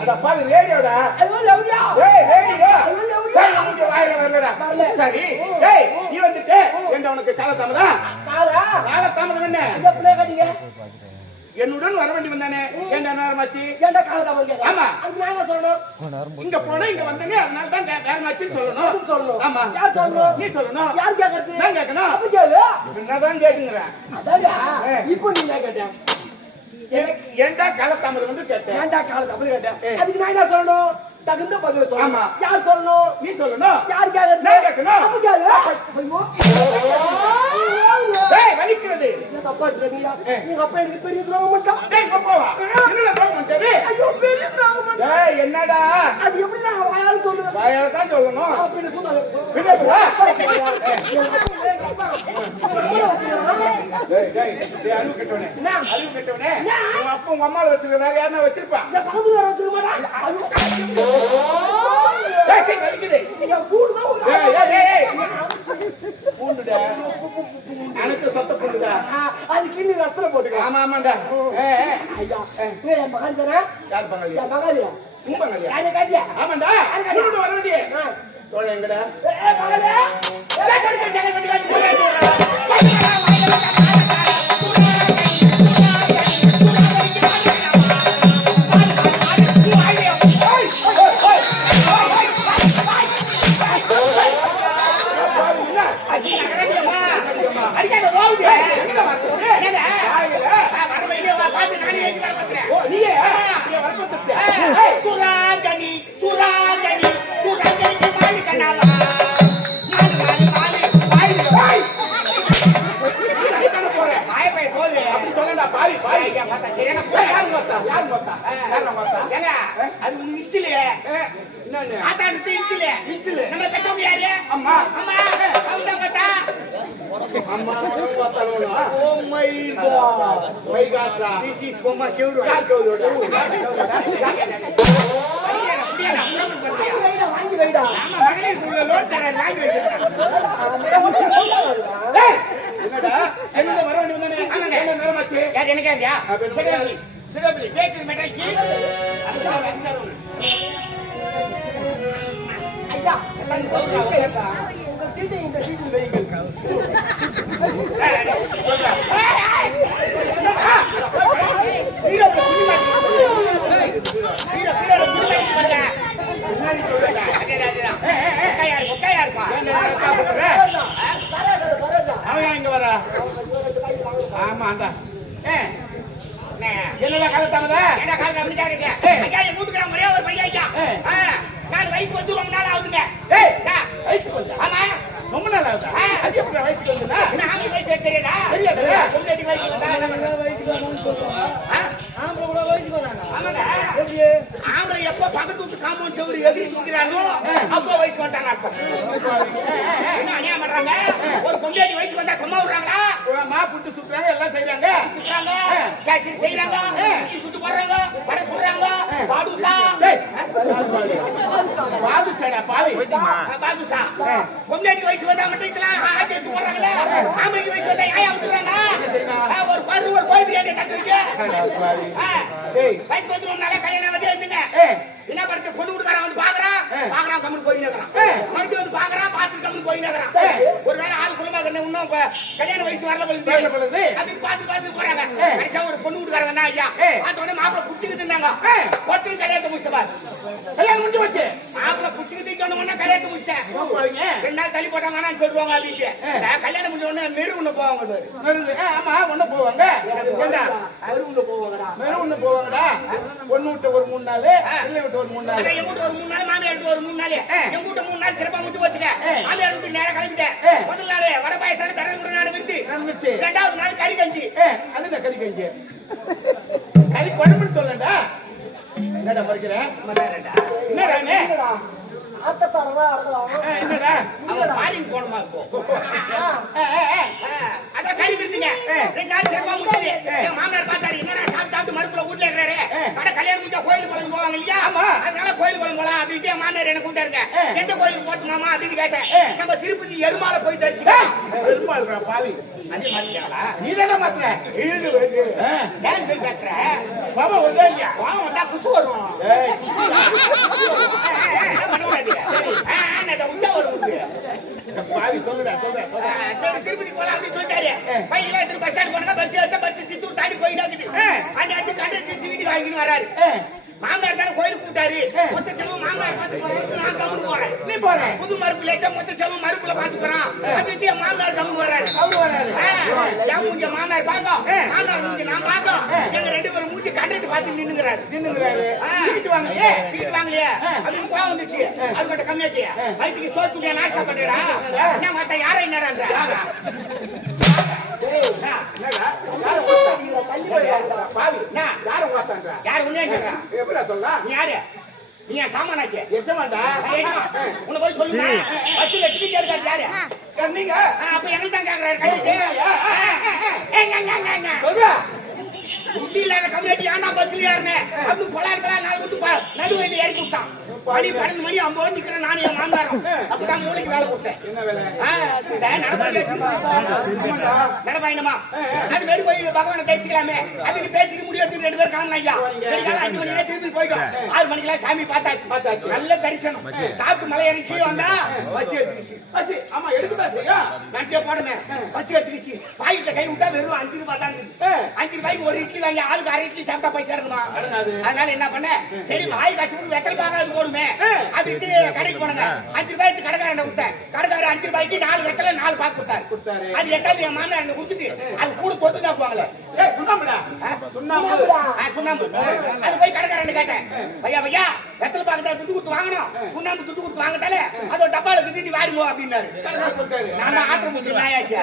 அட பாரு ரேடியோடா. ஐயோ லவ்யா? ஏய் ரேடியோ. ஐயோ, லவ்யா. சரி உனக்கு வாயில வரலடா வரல. சரி ஏய் நீ வந்துட்டு என்ன உனக்கு கால தாமதம்? காலா? கால தாமதம் என்ன? இந்த பிள்ளை கட்டிங்க என்னுடன் வர வேண்டி வந்தானே? ஏன்டா நேரமாச்சு? ஏன்டா கால வைக்க ஆமா. அது நான் என்ன சொல்லணும்? இங்க போனா இங்க வந்தங்க அதனால தான் நே- நேரமாச்சுன்னு சொல்லணும். சொல்லணும்? ஆமா. யார் சொல்லணும்? நீ சொல்லணும். யார் கேக்குறது? நான் கேட்கணும். அப்ப கேளு. என்னதான் கேட்டுங்கிறேன் அதான்டா. ஏ. இப்போ நீ என்ன கேட்ட? எனக்கு ஏன்டா கால தாமதம் வந்து கேட்டேன்? ஏன்டா கால தப்பு கேட்ட ஏ. அதுக்கு நான் என்ன சொல்லணும்? தகுந்த பதில் சொல்லணும். யார் சொல்லணும்? நீ சொல்லணும். யார் கேட்கணும். அப்ப வலிக்கிறது. என்ன தப்பா இருக்கிறீங்க ஏ. உங்க அப்பா எனக்கு பெரிய துரோகம் பண்ணிட்டான் என்னடா அது எப்படி நான் வாயால சொல்லுவேன் வாயால தான் சொல்லணும். அப்படின்னு சொன்னாங்க பின்ன உங்க அம்மாவை வச்சிருக்க வேற யாருன்னா வச்சிருப்பான் அனைத்து சொத்த அது கிண்ணி போட்டுக்க ஆமா ஆமாண்டா ஐயா என் யார் பங்காளியா பங்காளியா ஆமாண்டா வர வேண்டிய ஆ. எங்கடா மகளே வாங்கி வைடா ஆமா மகளிர் குழுல லோன் தர லாங்குவேஜ் ஏய் என்னடா? என்ன வர வேண்டிய நேரமாச்சு யார் எனக்கு யாரியா அப்ப என்ன சிகப்பி சிகப்பி பேக்கரி மெட்ராசி அதுதான் வெக்சர் ஐயா எல்லாம் கவுரா உங்கள் சீட்டை இந்த சீட்டில் வையுங்கள். அவன் இங்க வர? ஆமா அந்த என்னடா கதை தாமத வயசு வந்து ரொம்ப நாள் ஆகுதுங்க. ஏய் ஆ, வயசுக்கு வந்தா? ஆமா. ரொம்ப நாள் ஆகுதா? ஆ. அது எப்படி வயசுக்கு வந்தா என்ன ஆம்பளை வயசு தெரியாதா? தெரியாது. வயசு வந்தா பண்றது? ஆ? ஆம்பளை கூட வயசுக்கு வராங்க. ஆமாங்க. ஆம்பளை எப்ப பக்கத்து வீட்டு காம்பவுண்ட் செவுரு எதிரி குடிக்கிறானோ அப்போ வயசு வந்தாங்க அர்த்தம். என்ன அநியாயம் பண்றாங்க? ஒரு பொங்கேடி வயசு வந்தா சும்மா விடுறாங்களா? புட்டு சுத்துறாங்க எல்லாம் செய்றாங்க. சுத்துறாங்க காட்சி செய்யறாங்க சுத்தி சுட்டு போடுறாங்க. வடை சுடுறாங்க பாடுசா டேய் பாதுஷாடா பாவி. பாதுசா பொங்கேடி வயசு வந்தா மட்டும் இதெல்லாம் ஆட்டி வச்சு போடுறாங்களே ஆம்பளைக்கு வயசு வந்தா ஏன் விட்டுறாங்க? ஒரு பரு ஒரு கோயில் பிரியாணி கட்டுறீங்க டேய் வயசு வந்து நாளா கல்யாணம் வந்து இருந்துங்க ஏய் என்ன படுத்து பொண்ணு வீட்டுக்காரன் வந்து பாக்குறான் பாக்குறான் கம்முன்னு போய் நிக்கிறான். ஏ. மறுபடியும் வந்து பாக்குறான் பாத்துட்டு கம்முன்னு ஏ. ஒருவேளை ஆள் குடும்பம் இன்னும் கல்யாண வயசு வரல பொழுது. அப்படின்னு பாத்து பாத்து போறாங்க. கடைசியா ஒரு பொண்ணு வீட்டுக்காரங்க என்ன ஐயா. உடனே மாப்பிளை புடிச்சுக்கிட்டு இருந்தாங்க. ஒருத்தரும் கல்யாணத்தை முடிச்சவார் கல்யாணம் முடிஞ்சு போச்சு. மாப்பிளை புடிச்சுக்கிட்டு சொன்ன கல்யாணத்தை முடிச்சேன் ரெண்டு நாள் தள்ளி போட்டாங்கன்னா சொல்லுவாங்க அப்படின்ட்டு. கல்யாணம் முடிஞ்ச உடனே மெரு ஒண்ணு போவாங்க ஆ, ஆமா ஒண்ணு போவாங்க. ஏண்டா? அருவுல போவாங்கடா. வெறும் ஒண்ணு போவாங்கடா. பொண்ணு விட்டு ஒரு மூணு நாள் பிள்ளை விட்டு ஒரு மூணு நாள். அதான் எங்க வீட்டு ஒரு மூணு நாள் மாமியார் வீட்டு ஒரு மூணு நாள். எங்க வீட்டு மூணு நாள் சிறப்பா முடிச்சு போச்சுங்க. மாமியார் வீட்டு நேரம் கிளம்பிட்டேன். முதல் நாள் வட பாயத்தால தடவை கூட நாடு வித்து நடந்துச்சு. ரெண்டாவது நாள் கறி கஞ்சி. ஏ அது என்ன கறி கஞ்சி. கறி குழம்புன்னு சொல்லண்டா என்னடா என்னடா? நீ? அத்தத்தாரதா அறக்கலாம் ஆ, என்னடா அவன் கறி விருந்துங்க. ரெண்டு நாள் முடிஞ்சது மாமியார் பார்த்தாரு என்னடா சாப்பிட்டு சாப்பிட்டு மறுப்புல வீட்டுல இருக்கிறாரு. கடை கல்யாணம் முடிஞ்சா கோயிலுக்கு குழம்பு போவாங்க இல்லையா ஆமா. அதனால கோயில் குளம் போலாம் அப்படின்ட்டு என் மாமியார் என்ன கூப்பிட்டாருங்க எந்த கோயிலுக்கு போட்டு மாமா அப்படின்னு கேட்டேன் நம்ம திருப்பதி எருமால போய் பாவி அதே மாதிரிங்களா நீ தானே மாத்துற ஈடு வந்து ஏன் போய் பேசுற பாபா வந்தா இல்லையா கோவம் வந்தா குசு வரும் திருப்பதி போலாம் அப்படின்னு சொல்லிட்டாரு பையெல்லாம் எடுத்து பஸ் ஸ்டாண்ட் போனாங்க பஸ் சித்தூர் தாண்டி போயிட்டாக்குது அந்த இடத்துக்கு கண்டக்டர் டிக்கெட் வாங்கின்னு வராரு மாமனார் தானே கோயிலுக்கு கூட்டாரு மொத்த செலவு மாமனார் பார்த்து போறேன் நான் கம்முன்னு போறேன் நீ போற. புது மறுப்பு லேச்சா மொத்த செலவு மறுப்புல பாத்து போறான். அப்படின்ட்டு மாமனார் கம்முன்னு வராரு ஆ, என் மூஞ்சி மாமனார் பாக்கம் மாமனார் மூஞ்சி நான் பாக்கம் எங்க ரெண்டு பேரும் மூஞ்சி கண்டக்டர் பார்த்து நின்னுங்கிறாரு. நின்னுங்கிறாரு. வீட்டு வாங்கலையே வீட்டு வாங்கலையே. அப்படின்னு கோவம் வந்துச்சு. அது மட்டும் கம்மியாச்சு. வயிற்றுக்கு சோறு துணியா நாஸ்டா பண்ணுறா என்ன பார்த்தா யாரை என்னடா என்னடா? யார பாவி யார ஓட்டாங்க யார் உன்னே கேட்கறா எப்படிடா சொல்லலாம் யாரு? நீ சாமானாச்சு உன்னை போய் சொல்லுங்க யாரு நீங்க அப்ப எங்களுக்கு தான் கேட்கறாரு கண்டிட்டு சொல்றா புத்தி இல்லாத கம்யூனிட்டி ஏன்டா பஸ்ல ஏறின அப்படின்னு பொலார் பொலார் நாலு ப- நடுவழியில இறக்கி விட்டான் மணி பன்னெண்டு மணி ஐம்பது நிக்கிறேன். நானும் என் மாமனாரும். அப்பதான் மூளைக்கு வேலை? கொடுத்தேன்? நடப்பயணமா? அது மாதிரி போய் பகவானை தரிசிக்கலாமே அப்படின்னு பேசிக்க முடியாது ரெண்டு பேரும் காணும் ஐயா. அஞ்சு மணிக்கே திருப்பி போயிட்டோம் ஆறு மணிக்கெல்லாம் சாமி பார்த்தாச்சு. பார்த்தாச்சு. நல்ல தரிசனம். சாப்பிட்டு மலை இறங்கி கீழே வந்தா பஸ் எடுத்துக்கிச்சு. பசி. ஆமா எடுக்கதான் செய்யும் நன்றியா போடுமே. பஸ் எடுத்துக்கிச்சு. பாக்கெட்ல கை விட்டா வெறும் அஞ்சு ரூபாய் தான். அஞ்சு ரூபாய்க்கு ஒரு இட்லி வாங்கி ஆளுக்கு அரை இட்லி சாப்பிட்டா பைசா இருக்குமா. அதனால என்ன பண்ண? சரி வாய் காய்ச்சி வெத்தலை பாக்காது போடுமே அப்படின்ட்டு கடைக்கு போனாங்க. அஞ்சு ரூபாய்க்கு கடைக்காரன் விட்டேன் கடைக்காரர் அஞ்சு ரூபாய்க்கு நாலு வெத்தலை நாலு பாக்கு கொடுத்தாரு. கொடுத்தாரு. அது எட்டாவது என் மாமனார் எனக்கு கொடுத்துட்டு அது கூட தொட்டு தாக்குவாங்களே. ஏய் சுண்ணாம்புடா? சுண்ணாம்பு. சுண்ணாம்பு. அது போய் கடைக்காரன் கேட்டேன். ஐயா ஐயா வெத்தலை பாக்கட்டா துட்டு கொடுத்து வாங்கணும். சுண்ணாம்பு துட்டு கொடுத்து வாங்கட்டாலே அது டப்பால கிட்டி வாரிமோ அப்படின்னாரு. கடைக்காரர் சொல்லிட்டாரு. நான் தான் ஆத்திரம் முடிச்சு நாயாச்சு.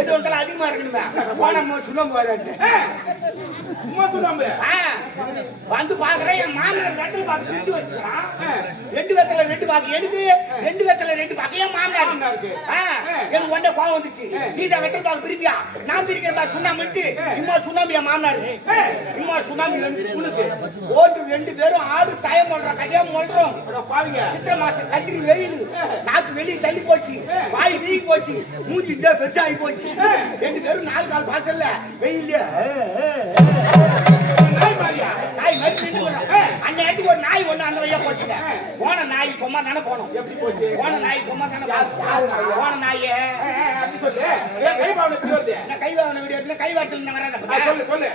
எது வந்தாலும் அதிகமா இருக்கணுமே. போன சுண்ணாம்பு வராது. சும்மா சுண்ணாம்பு. வந்து பாக்குறேன் என் மாமனார் ரெண்டு பாக்கு பிரிச்சு வச்சுக்கிறான். ரெண்டு வெத்தல ரெண்டு பாக்கு. எனக்கு ரெண்டு வெத்தல ரெண்டு பாக்கு. என் மாமனார். ஆ, எனக்கு உடனே கோவம் வந்துச்சு. நீ தான் வெத்தல பாக்கு பிரிப்பியா நான் பிரிக்கிற பாக்கு சுண்ணாம்பு விட்டு இம்மா சுண்ணாம்பு என் மாமனார். இம்மா சுண்ணாம்பு ரெண்டு உனக்கு. ஓட்டு ரெண்டு பேரும் ஆடு தயம் பண்றோம் கல்யாணம் பண்றோம் அட பாவிங்க. சித்திரை மாசம் கத்திரி வெயில். நாக்கு வெளியே தள்ளி போச்சு. வாய் வீங்கி போச்சு. மூஞ்சி இந்த பெருசா ஆகி போச்சு ரெண்டு பேரும் நாலு கால் பாசல்ல வெயில்ல. நாய் மாதிரியா நாய் வரும். அந்த இடத்துக்கு ஒரு நாய் ஒண்ணு அந்த வழியா போச்சுங்க. போன நாய் சும்மா தானே போனோம். எப்படி போச்சு? போன நாய் சும்மா தானே. போன நாயே. அப்படி சொல்லு. என்ன வீடியோ கைவாட்டில் வராத சொல்லு சொல்லு.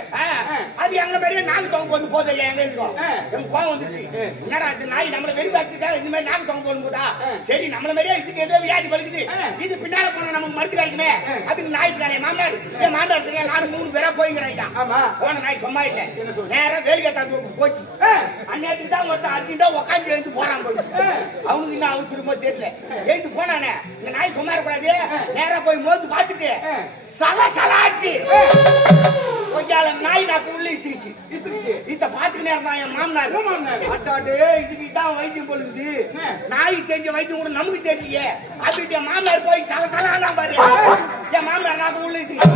அது எங்க பெரிய நாக்கு தொங்க போட்டு எங்க இருக்கோம். எனக்கு கோவம் வந்துச்சு என்னடா நாய் நம்மள வெறி பார்த்துக்கா இந்த மாதிரி நாக்கு தொங்க போதா? சரி நம்மள மாதிரியே இதுக்கு ஏதோ வியாதி பழுக்குது இது பின்னால போனா நமக்கு மருந்து கிடைக்குமே அப்படின்னு நாய் பின்னாலே மாமனார் மாமனார் நானும் மூணு பேரா போய்ங்கிறாங்க போன நாய் சும்மா இல்ல. நேரா வேலிகை தாக்கு போச்சு அந்நேரத்துக்கு தான் ஒருத்தன் அர்ஜென்ட்டா உட்காந்து எழுந்து போறான் போய் அவனுக்கு இன்னும் அவசரமோ தெரியல. எழுந்து போனானே. இந்த நாய் சும்மா இருக்கக்கூடாது. நேரா போய் மோந்து பார்த்துட்டு சல சலாச்சு கொஞ்சம் நாய் நாக்கு உள்ள இசிச்சு இசுக்குச்சு இத பாத்துக்கினே இருந்தான் என் மாமனார். மாமனார். அட்டாடே இதுக்கு இதான் வைத்தியம் பொழுது நாய் தெரிஞ்ச வைத்தியம் கூட நமக்கு தெரியலையே. அப்படி என் மாமனார் போய் சல சலானா பாரு. என் மாமனார் நாக்கு உள்ள இசிச்சு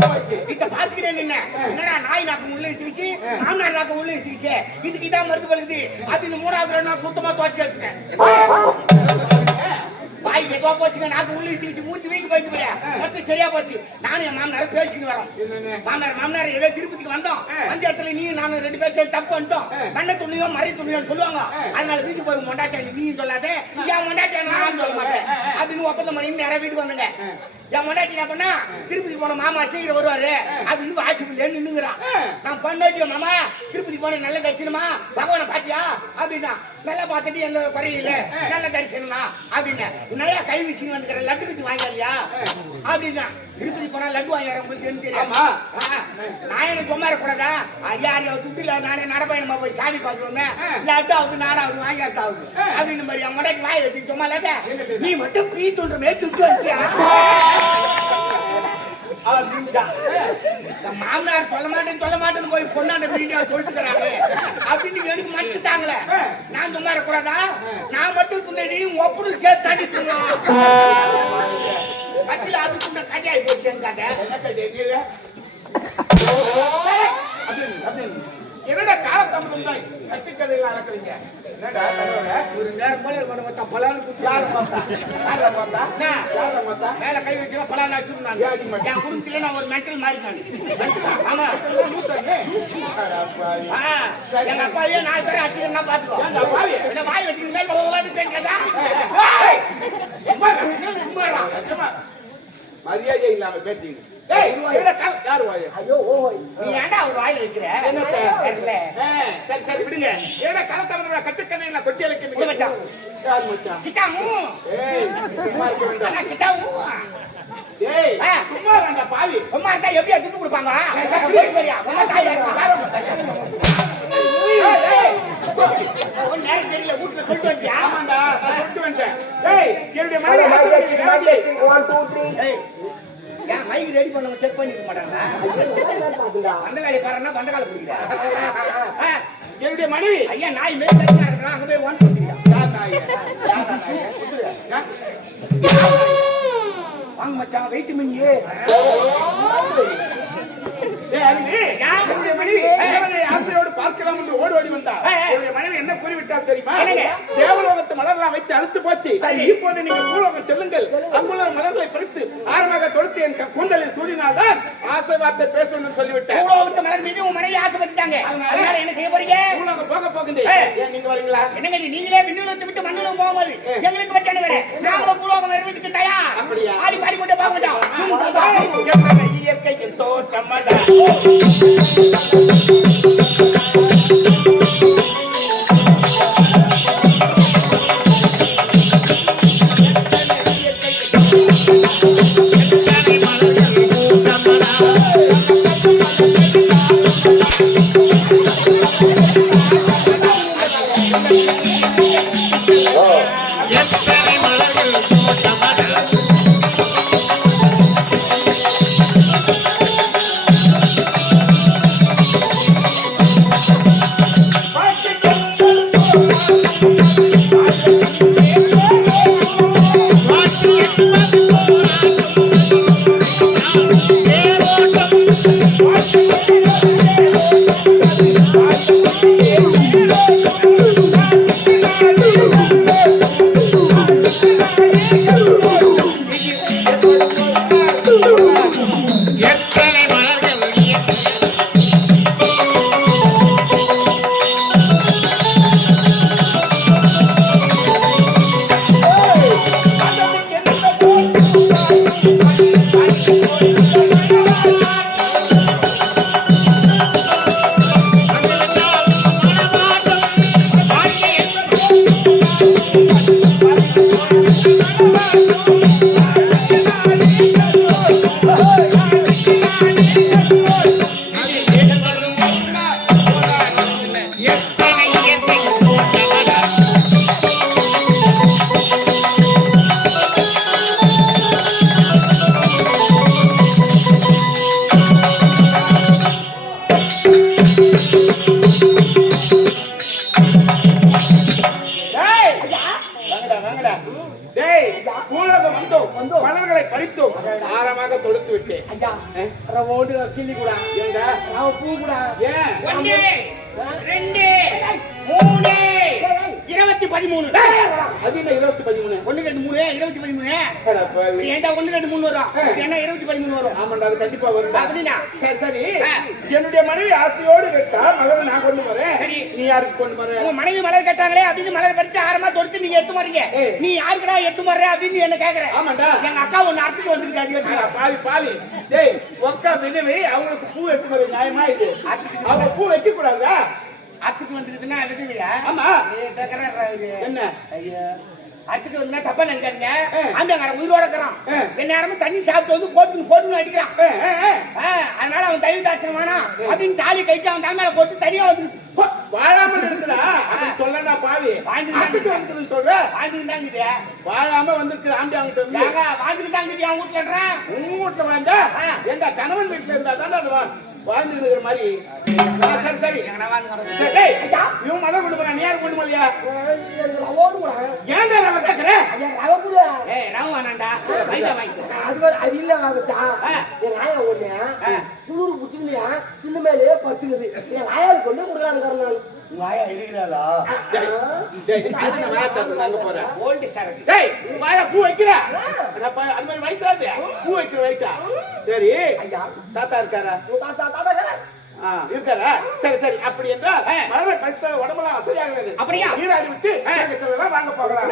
இத பாத்துக்கினே நின்ன. என்னடா நாய் நாக்கு உள்ள இசிச்சு மாமனார் நாக்கு உள்ள இசிச்சு இதுக்கு இதான் மருந்து பழுகுது அப்படின்னு மூணாவது நாள் சுத்தமா துவச்சி வச்சுட்டேன் எதுவா போச்சுங்க. நாக்கு உள்ள இசிச்சு மூஞ்சி வீங்கி போயிட்டு போய் மொத்தம் சரியா போச்சு. நானும் என் மாமனார் பேசிக்கிட்டு வரோம். மாமனார் மாமனார் ஏதோ திருப்பதிக்கு வந்தோம். அந்த இடத்துல நீ நானும் ரெண்டு பேரும் சேர்ந்து தப்பு பண்ணிட்டோம். மண்ணை துணியோ மறை துணியோ சொல்லுவாங்க. அதனால வீட்டுக்கு போய் மொண்டாச்சாண்டி நீ சொல்லாத. என் மொண்டாச்சாண்டி நான் சொல்ல மாட்டேன். அப்படின்னு ஒப்பந்தம் பண்ணி நேரம் வீட்டுக்கு வந்தங்க. என் மொண்டாட்டி என்ன பண்ணா திருப்பதி போன மாமா சீக்கிரம் வருவாரு. அப்படின்னு வாட்சிப்பில் நின்னுங்கிறான் நான் பண்ணாட்டி மாமா திருப்பதி போன நல்ல தரிசனமா? பகவானை பாத்தியா அப்படின்னா நல்லா பார்த்துட்டு எந்த குறையும் இல்ல. நல்ல தரிசனம்? அப்படின்னு நிறைய கை வீசி வந்துக்கிற லட்டு கட்டி வாங்கியா அப்படின்னா திருப்பதி போனா லட்டு வாங்கி உங்களுக்கு என்ன தெரியும் நான் எனக்கு சும்மா இருக்கக்கூடாதா ஐயா நீ துட்டில நானே நடப்பயணமா போய் சாமி பார்த்து வந்தேன். லட்டு ஆகுது நாடாவது வாங்கி ஆகுது அப்படின்னு மாதிரி அவங்க முன்னாடி வாய் வச்சு சும்மா இல்லாத. நீ மட்டும் ப்ரீ துண்டுமே துட்டு வச்சியா. இந்த மாமனார் சொல்ல மாட்டேன்னு சொல்ல மாட்டேன்னு போய் பொண்ணாண்ட வீடியோ சொல்லிட்டுக்கிறாங்க அப்படின்னு எனக்கு மச்சிட்டாங்களே நான் சும்மா இருக்கக்கூடாதா நான் மட்டும் துண்ணி ஒப்பனும் சேர்த்து தண்ணி துண்ணலாம் கட்டில அது துண்ண கட்டியாகி போச்சு என் கதை என்ன கதை என்னடா காலத்தாமதம் தான் கட்டுக்கதைகள் நடக்குறீங்க. என்னடா ஒரு நேரம் போல இருக்கணும் மொத்தம் பலான்னு யாரு பார்த்தா? யாரை பார்த்தா? யாரை பார்த்தா? மேல கை வச்சுனா பலான்னு ஏன் மாட்டேன்? என் குடும்பத்திலே நான் ஒரு மென்டல் நான். ஆமா. எங்க அப்பாவே நாலு பேர் அடிச்சுக்கிறேன்னா பாத்துக்கோ? என்ன வாய் வச்சுக்கிட்டு மேல பலவான்னு பேசுறதா. மரியாதை இல்லாம பேசிக்கிட்டு. யாரு வாய்? ஐயோ ஓ நீ ஏன்டா அவர் வாயில வைக்கிற சரி சரி விடுங்க ஏடா காலத்தாமதம் கட்டுக்கதைகளை கொட்டி இங்க அழைக்கிறீங்க மச்சான். யார் மச்சான் கிட்டாமு ஏய் சும்மா இருக்க வேண்டாம் அண்ணா கிட்டாமு ஏய் ஆ. சும்மா வேண்டாம் பாவி அம்மா இருந்தா எப்படி துட்டு கொடுப்பாங்க சரியா உங்க தாய் தெரியல வீட்டுல சொல்லிட்டு வந்தியா ஆமாண்டா நான் சொல்லிட்டு வந்தேன் ஏய் என்னுடைய மனைவி ஏன் மைக் ரெடி பண்ணவங்க செக் பண்ணிக்க மாட்டாங்களா? பாத்துடா அந்த வேலையை பாருன்னா வந்த கால பிடிக்கிறா. என்னுடைய மனைவி. ஐயா நாய் மேல் தனியா இருக்கிறான் அங்க போய் ஒன் கொடுக்குறியா வாங்க மச்சான் வெயிட் மினியே ஆசையோடு பார்க்கலாம் என்று ஓடி ஓடி வந்தா. ஏய், ஏய். என்னுடைய மனைவி என்ன கூறிவிட்டார் தெரியுமா? தேவலோகத்து மலர்லாம் வைத்து அழுத்து போச்சு. இப்போது நீங்கள் பூலோகம் செல்லுங்கள். அங்குள்ள மலர்களை பறித்து ஆரமாக தொடுத்து என் கூந்தலில் சூடினால்தான் ஆசை வார்த்தை பேசணும்னு சொல்லிவிட்டேன். பூலோகத்து மலர் மீது உன் மனைவி ஆசைப்பட்டுட்டாங்க அதனால என்ன செய்ய போறீங்க? பூலோகம் போக. ஏன் நீங்க வரீங்களா? என்னங்க நீங்களே விண்ணுலகத்தை விட்டு மண்ணுலகம் போகும்போது எங்களுக்கு வச்சான வேலை. நாங்களும் பூலோகம் வருவதற்கு தயார்? ஆடி பாடி கொண்டு போக மாட்டோம் எத்தனை ஐயா ரவோண்டு கிள்ளி கூட. ஏண்டா? ரவ பூ கூட. ஏன்? ஒன்று ரெண்டு மூணு இருபத்தி பதிமூணு. அது என்ன இருபத்தி பதிமூணு? ஒண்ணு ரெண்டு மூணு இருபத்தி பதிமூணு. ஏன்டா ஒண்ணு ரெண்டு மூணு வரும்? என்ன இருபத்தி பதிமூணு வரும்? ஆமாண்டா அது கண்டிப்பா வரும் அப்படின்னா? சரி. என்னுடைய மனைவி ஆசையோடு கேட்டா மலர் நான் கொண்டு வரேன். நீ யாருக்கு கொண்டு வர? உங்க மனைவி மலர் கேட்டாங்களே அப்படின்னு மலர் பறிச்சு ஆரமா தொடுத்து நீங்க எத்து ஏய். நீ யாருக்குடா எத்து மாற அப்படின்னு என்ன கேக்குற? ஆமாண்டா. எங்க அக்கா ஒண்ணு அறுத்துட்டு வந்திருக்கு அது அட, வச்சுக்கோ. பாவி பாவி. டேய் ஒக்கா விதவை அவங்களுக்கு பூ எடுத்து வர நியாயமா இது? அவங்க பூ வைக்க கூடாதா அறுத்துட்டு வந்துருக்குன்னா ஆமா. ஏய், தகராறுடா இது. என்ன? ஐயோ. அறுத்துட்டு வந்தா தப்பா நினைக்காதீங்க. ஆ. ஆம்பியாங்காரன் உயிரோட இருக்கிறான். ஆ. என் நேரமும் தண்ணி சாப்பிட்டு வந்து போட்டு போட்டுன்னு அடிக்கிறான். அதனால அவன் தயவு தாட்சம் வேணாம் அப்படின்னு தாலி கழிச்சு அவன் தலை மேல போட்டு தனியா வந்து வாழாமல் அப்படி சொல்லடா பாவி. வாங்கி அத்துட்டு வந்ததுன்னு சொல்ற? இருக்குது வாழாம வந்திருக்கு ஆண்டி அவங்க தான் இருக்குது அவன் வீட்டுல உன் வீட்டுல வாழ்ந்தா. எங்க கணவன் வீட்டுல இருந்தா தானே அது வாழ்ந்துட்டு இருக்கிற மாதிரி சரி சரி. இவன் மதம் கொண்டு போறான் நீ யார் கொண்டு போலியா ஏன்டா ரவை கேக்குற? ரவை கூட ஏய், ரவை வேணாம்டா. மைதா வாங்கிக்கோ. அது அது இல்ல ஆ. என் ஆயா ஒண்ணு. குளிர் புடிச்சுக்கலையா சின்ன மேலே படுத்துக்குது. என் ஆயாவுக்கு கொண்டு கொடுக்கலான்னு ஆயா இருக்கிறாளா? ஓல்டு சரக்கு. டேய் வாயா பூ வைக்கிற. அது மாதிரி வயசாது பூ வைக்கிற வயசா. சரி. தாத்தா இருக்காரா? தாத்தா தாத்தா இருக்காரா? சரி சரி. அப்படி என்றால் மலரை பறித்த உடம்பெல்லாம் வசதியாகிறது அப்படியா? நீராடி விட்டு வாங்க போகலாம்.